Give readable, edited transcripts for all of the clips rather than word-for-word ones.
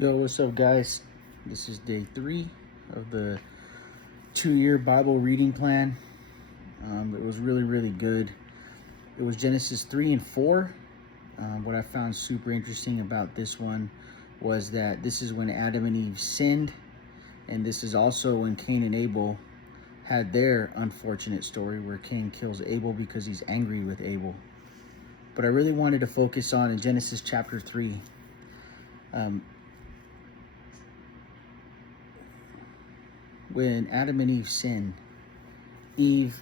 Yo, what's up, guys? This is day 3 of the 2-year Bible reading plan. It was really good. It was Genesis 3 and 4. What I found super interesting about this one was that this is when Adam and Eve sinned, and this is also when Cain and Abel had their unfortunate story where Cain kills Abel because he's angry with Abel. But I really wanted to focus on in Genesis chapter 3. When Adam and Eve sin, Eve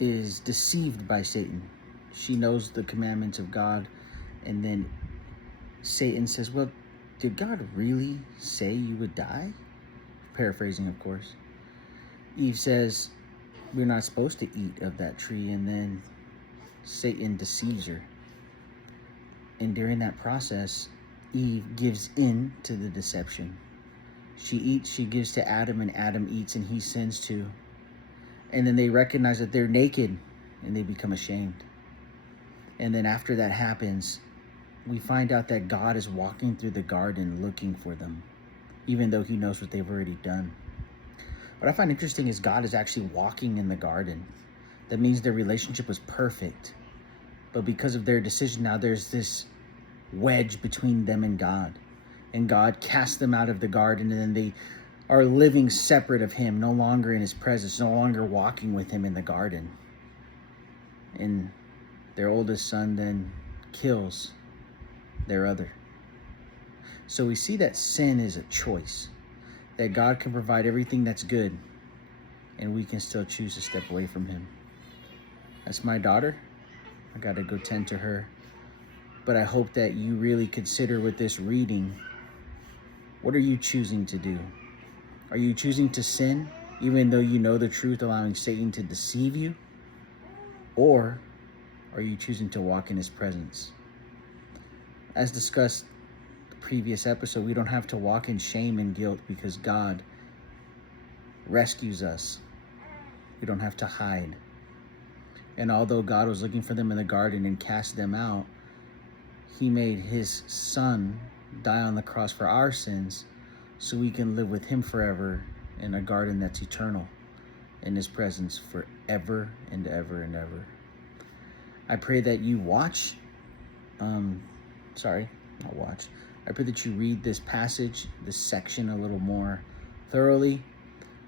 is deceived by Satan. She knows the commandments of God, and then Satan says, well, did God really say you would die? Paraphrasing, of course. Eve says, we're not supposed to eat of that tree, and then Satan deceives her. And during that process, Eve gives in to the deception. She eats, she gives to Adam, and Adam eats, and he sins too. And then they recognize that they're naked, and they become ashamed. And then after that happens, we find out that God is walking through the garden looking for them, even though he knows what they've already done. What I find interesting is God is actually walking in the garden. That means their relationship was perfect. But because of their decision now, there's this wedge between them and God. And God cast them out of the garden, and then they are living separate of him, no longer in his presence, no longer walking with him in the garden. And their oldest son then kills their other. So we see that sin is a choice, that God can provide everything that's good, and we can still choose to step away from him. That's my daughter. I got to go tend to her. But I hope that you really consider with this reading, what are you choosing to do? Are you choosing to sin, even though you know the truth, allowing Satan to deceive you? Or are you choosing to walk in his presence? As discussed the previous episode, we don't have to walk in shame and guilt because God rescues us. We don't have to hide. And although God was looking for them in the garden and cast them out, he made his son die on the cross for our sins so we can live with him forever in a garden that's eternal, in his presence forever and ever and ever. I pray that you I pray that you read this passage, this section a little more thoroughly.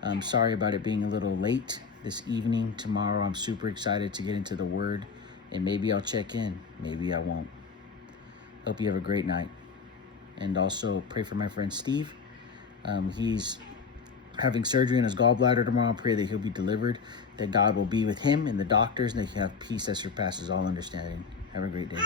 I'm sorry about it being a little late this evening. Tomorrow I'm super excited to get into the word, and maybe I'll check in, maybe I won't. Hope you have a great night. And also pray for my friend Steve. He's having surgery in his gallbladder tomorrow. Pray that he'll be delivered, that God will be with him and the doctors, and that he'll have peace that surpasses all understanding. Have a great day.